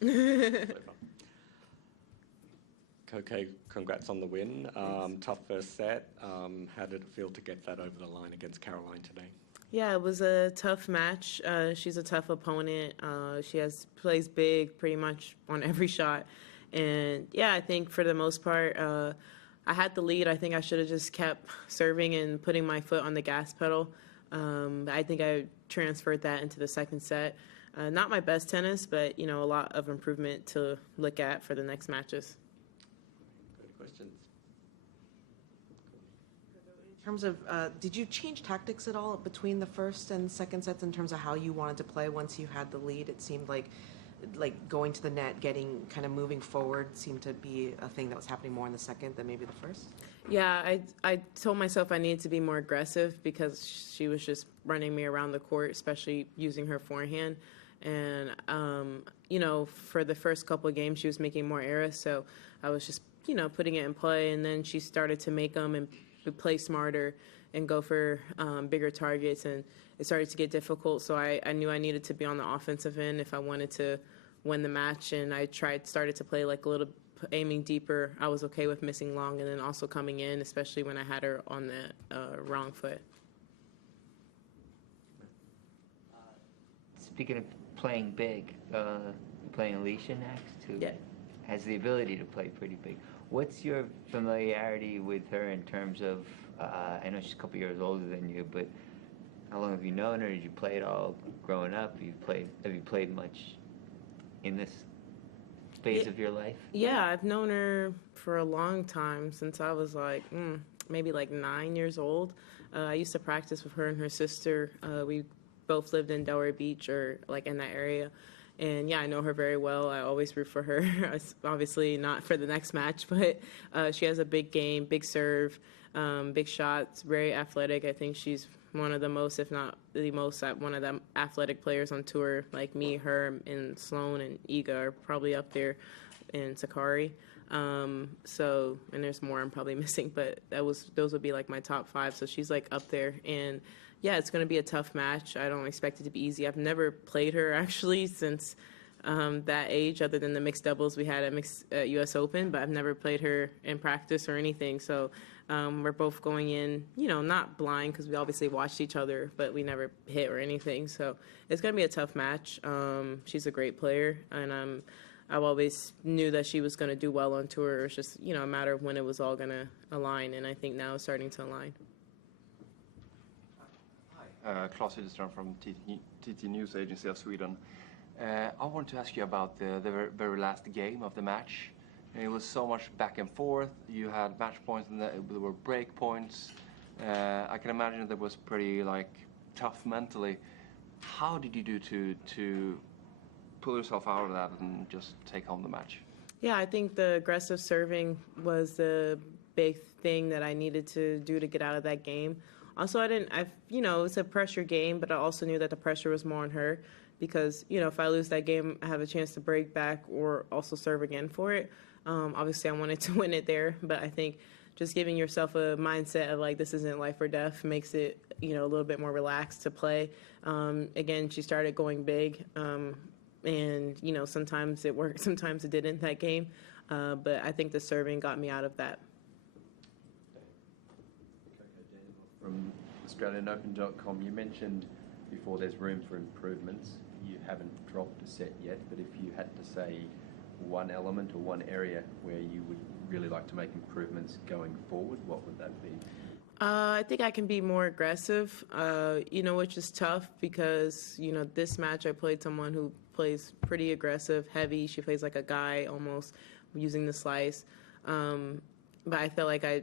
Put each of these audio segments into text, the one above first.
scratching. Coco, congrats on the win. Tough first set. How did it feel to get that over the line against Caroline today? Yeah, it was a tough match. She's a tough opponent. She plays big pretty much on every shot. And, yeah, I think for the most part, I had the lead. I think I should have just kept serving and putting my foot on the gas pedal. I think I transferred that into the second set. Not my best tennis, but, a lot of improvement to look at for the next matches. Good questions. In terms of, did you change tactics at all between the first and second sets in terms of how you wanted to play once you had the lead? It seemed like going to the net, getting kind of moving forward seemed to be a thing that was happening more in the second than maybe the first? Yeah, I told myself I needed to be more aggressive because she was just running me around the court, especially using her forehand. And, for the first couple of games, she was making more errors, so I was just, putting it in play. And then she started to make them and play smarter and go for bigger targets, and it started to get difficult. So I knew I needed to be on the offensive end if I wanted to win the match, and I started to play like a little aiming deeper. I was okay with missing long and then also coming in, especially when I had her on the wrong foot. Speaking of playing big, you're playing Alicia next, who has the ability to play pretty big. What's your familiarity with her in terms of, I know she's a couple years older than you, but how long have you known her? Did you play at all growing up? Have you played much in this phase of your life? Yeah, I've known her for a long time, since I was maybe 9 years old. I used to practice with her and her sister. We both lived in Delray Beach or in that area. And, yeah, I know her very well. I always root for her. Obviously not for the next match, but she has a big game, big serve, big shots, very athletic. I think she's one of the most, if not the most, one of the athletic players on tour. Like me, her, and Sloane and Iga are probably up there, and Sakari. And there's more I'm probably missing, but those would be my top 5. So she's up there. And yeah, it's going to be a tough match. I don't expect it to be easy. I've never played her actually since that age, other than the mixed doubles we had at US Open, but I've never played her in practice or anything. So we're both going in, not blind, because we obviously watched each other, but we never hit or anything. So it's going to be a tough match. She's a great player, and I've always knew that she was going to do well on tour. It was just, a matter of when it was all going to align, and I think now it's starting to align. Claes Hylleström from TT News Agency of Sweden. I want to ask you about the very last game of the match. It was so much back and forth. You had match points and there were break points. I can imagine that was pretty tough mentally. How did you do to pull yourself out of that and just take home the match? Yeah, I think the aggressive serving was the big thing that I needed to do to get out of that game. Also, it's a pressure game, but I also knew that the pressure was more on her because, if I lose that game, I have a chance to break back or also serve again for it. Obviously, I wanted to win it there, but I think just giving yourself a mindset of this isn't life or death makes it, a little bit more relaxed to play. Again, she started going big, and, sometimes it worked, sometimes it didn't that game. But I think the serving got me out of that. From AustralianOpen.com, you mentioned before there's room for improvements. You haven't dropped a set yet, but if you had to say one element or one area where you would really like to make improvements going forward, what would that be? I think I can be more aggressive, which is tough because, this match I played someone who plays pretty aggressive, heavy. She plays like a guy almost using the slice. But I felt like I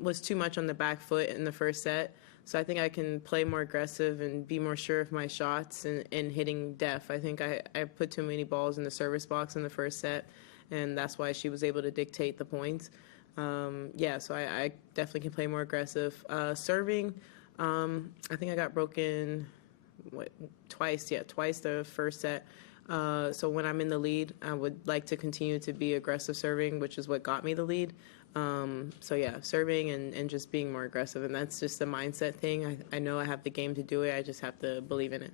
was too much on the back foot in the first set. So I think I can play more aggressive and be more sure of my shots and hitting def. I think I put too many balls in the service box in the first set, and that's why she was able to dictate the points. So I definitely can play more aggressive. Serving, I think I got broken twice the first set. So when I'm in the lead, I would like to continue to be aggressive serving, which is what got me the lead. Serving and just being more aggressive, and that's just a mindset thing. I know I have the game to do it. I just have to believe in it.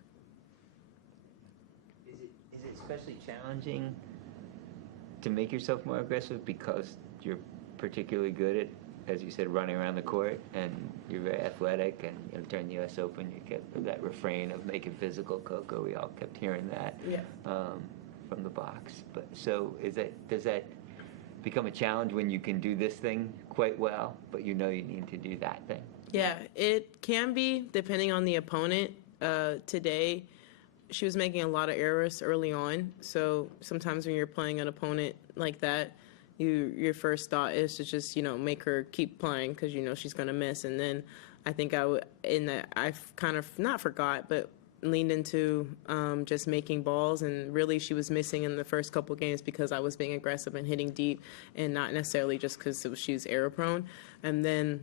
Is it especially challenging to make yourself more aggressive because you're particularly good at, as you said, running around the court, and you're very athletic, and during the U.S. Open you get that refrain of make it physical, Coco. We all kept hearing that from the box. But so does that become a challenge when you can do this thing quite well, but you know you need to do that thing? Yeah, it can be, depending on the opponent. Today, she was making a lot of errors early on, so sometimes when you're playing an opponent like that, your first thought is to just, make her keep playing because you know she's going to miss. And then I think I kind of not forgot, but leaned into just making balls, and really she was missing in the first couple games because I was being aggressive and hitting deep, and not necessarily just because she was error prone. And then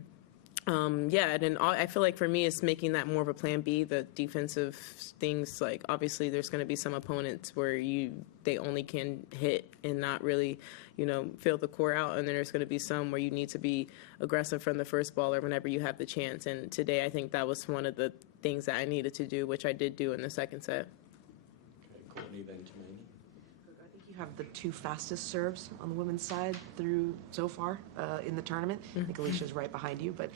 and then I feel like for me it's making that more of a plan B, the defensive things. Like obviously there's going to be some opponents where they only can hit and not really fill the court out, and then there's going to be some where you need to be aggressive from the first ball or whenever you have the chance. And today I think that was one of the things that I needed to do, which I did do in the second set. Okay, Courtney, then Tumaini. I think you have the two fastest serves on the women's side through so far in the tournament. I think Alicia's right behind you. But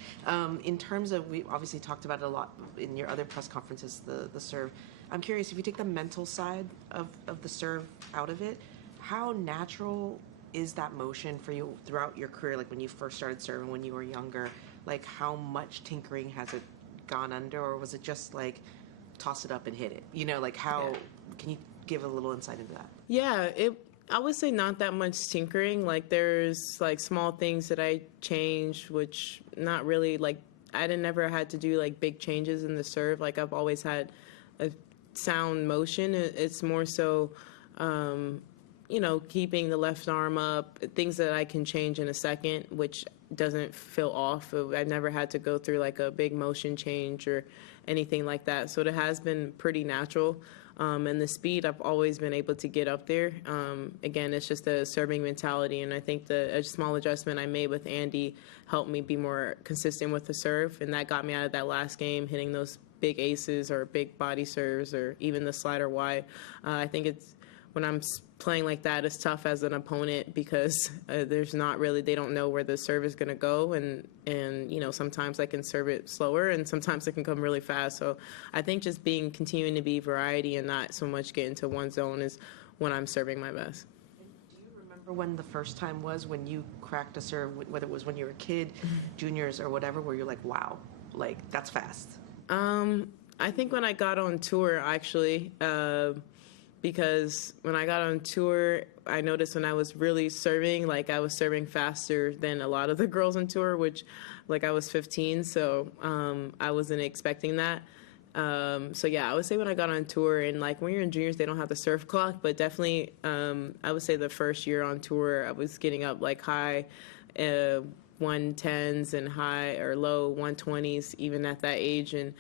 in terms of, we obviously talked about it a lot in your other press conferences, the serve. I'm curious, if you take the mental side of the serve out of it, how natural is that motion for you throughout your career? Like when you first started serving, when you were younger, like how much tinkering has it gone under, or was it just like toss it up and hit it? Like how, can you give a little insight into that? Yeah, I would say not that much tinkering. Like there's like small things that I changed, which not really like I never had to do like big changes in the serve. Like I've always had a sound motion. It's more so, keeping the left arm up, things that I can change in a second, which doesn't feel off. I've never had to go through like a big motion change or anything like that. So it has been pretty natural. And the speed, I've always been able to get up there. Again, it's just a serving mentality, and I think a small adjustment I made with Andy helped me be more consistent with the serve, and that got me out of that last game, hitting those big aces or big body serves or even the slider wide. I think when I'm playing like that, it's tough as an opponent because there's not really, they don't know where the serve is going to go, and sometimes I can serve it slower and sometimes it can come really fast. So I think just continuing to be variety and not so much get into one zone is when I'm serving my best. Do you remember when the first time was when you cracked a serve, whether it was when you were a kid, juniors or whatever, where you're like, wow, like that's fast? I think when I got on tour, actually, because when I got on tour, I noticed when I was really serving, like I was serving faster than a lot of the girls on tour, which like I was 15, so I wasn't expecting that. So yeah, I would say when I got on tour, and like when you're in juniors, they don't have the serve clock, but definitely I would say the first year on tour, I was getting up like high 110s and high or low 120s even at that age. And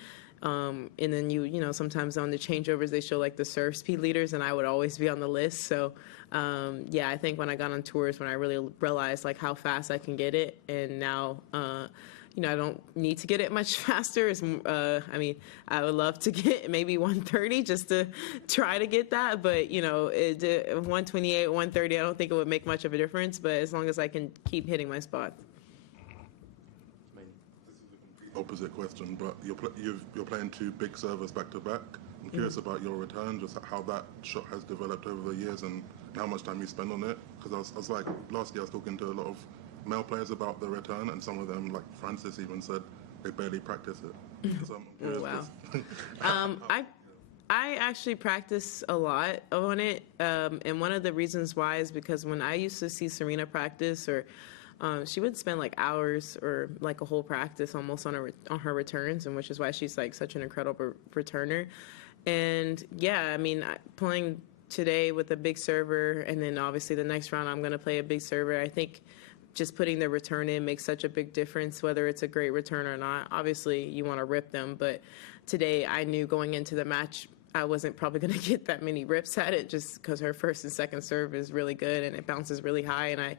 then sometimes on the changeovers they show like the serve speed leaders, and I would always be on the list. So I think when I got on tours when I really realized like how fast I can get it, and now I don't need to get it much faster. I would love to get maybe 130 just to try to get that, but 128, 130, I don't think it would make much of a difference, but as long as I can keep hitting my spots. Opposite question, but you're playing two big servers back to back. I'm curious about your return, just how that shot has developed over the years and how much time you spend on it. Because I was like, last year I was talking to a lot of male players about the return, and some of them, like Francis, even said they barely practice it. So I'm curious. Wow. I actually practice a lot on it, and one of the reasons why is because when I used to see Serena practice, or she would spend like hours or like a whole practice almost on her returns, and which is why she's like such an incredible returner. And playing today with a big server, and then obviously the next round I'm going to play a big server. I think just putting the return in makes such a big difference, whether it's a great return or not. Obviously you want to rip them, but today I knew going into the match I wasn't probably going to get that many rips at it, just because her first and second serve is really good and it bounces really high, and I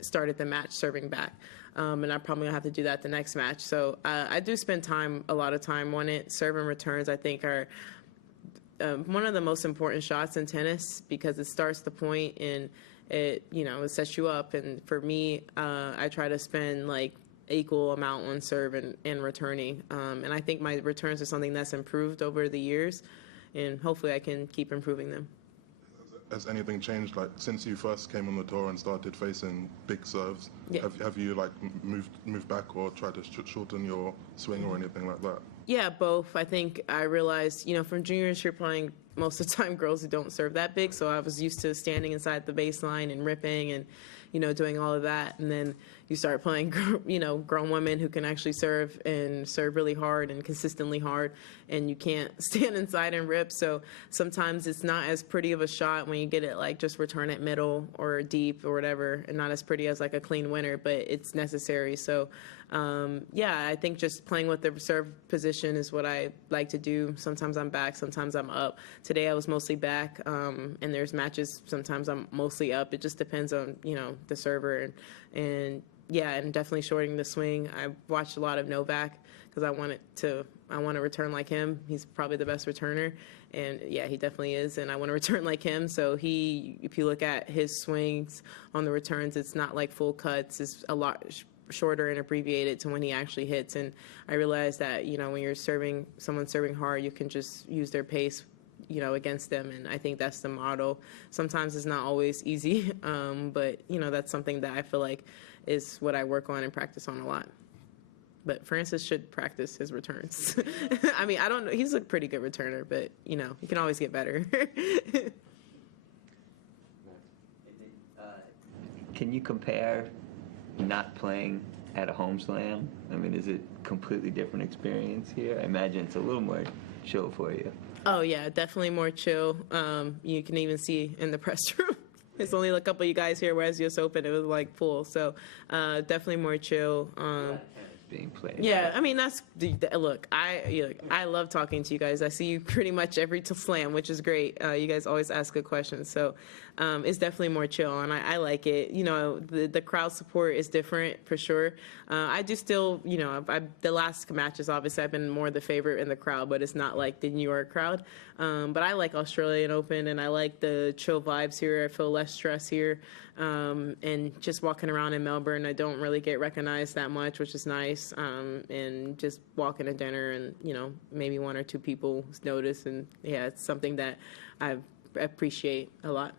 started the match serving back. And I'm probably going to have to do that the next match. So I do spend a lot of time on it. Serve and returns, I think, are one of the most important shots in tennis because it starts the point and it sets you up. And for me, I try to spend like equal amount on serve and returning. And I think my returns are something that's improved over the years, and hopefully I can keep improving them. Has anything changed, like, since you first came on the tour and started facing big serves? Yeah. Have you, like, moved back or tried to shorten your swing or anything like that? Yeah, both. I think I realized, from juniors, you're playing most of the time girls who don't serve that big, so I was used to standing inside the baseline and ripping and, doing all of that. And then you start playing, grown women who can actually serve and serve really hard and consistently hard, and you can't stand inside and rip. So sometimes it's not as pretty of a shot when you get it like just return it middle or deep or whatever, and not as pretty as like a clean winner, but it's necessary. So I think just playing with the serve position is what I like to do. Sometimes I'm back, sometimes I'm up. Today I was mostly back, and there's matches sometimes I'm mostly up. It just depends on, the server and definitely shortening the swing. I watched a lot of Novak because I want to return like him. He's probably the best returner, and yeah, he definitely is, and I want to return like him. So if you look at his swings on the returns, it's not like full cuts. It's a lot shorter and abbreviated to when he actually hits. And I realized that, when you're someone serving hard, you can just use their pace, against them. And I think that's the model. Sometimes it's not always easy, but, that's something that I feel like is what I work on and practice on a lot. But Francis should practice his returns. I mean, I don't know. He's a pretty good returner, but, he can always get better. Can you compare not playing at a home slam? I mean, is it a completely different experience here? I imagine it's a little more chill for you. Oh, yeah, definitely more chill. You can even see in the press room. It's only a couple of you guys here, whereas US Open, it was like full. So definitely more chill. Being played. Yeah, I mean, look, I love talking to you guys. I see you pretty much every slam, which is great. You guys always ask good questions. So it's definitely more chill, and I like it. The crowd support is different for sure. I do still, the last matches, obviously, I've been more the favorite in the crowd, but it's not like the New York crowd. But I like Australian Open, and I like the chill vibes here. I feel less stress here. And just walking around in Melbourne, I don't really get recognized that much, which is nice. And just walking to dinner and, maybe one or two people notice. And yeah, it's something that I appreciate a lot.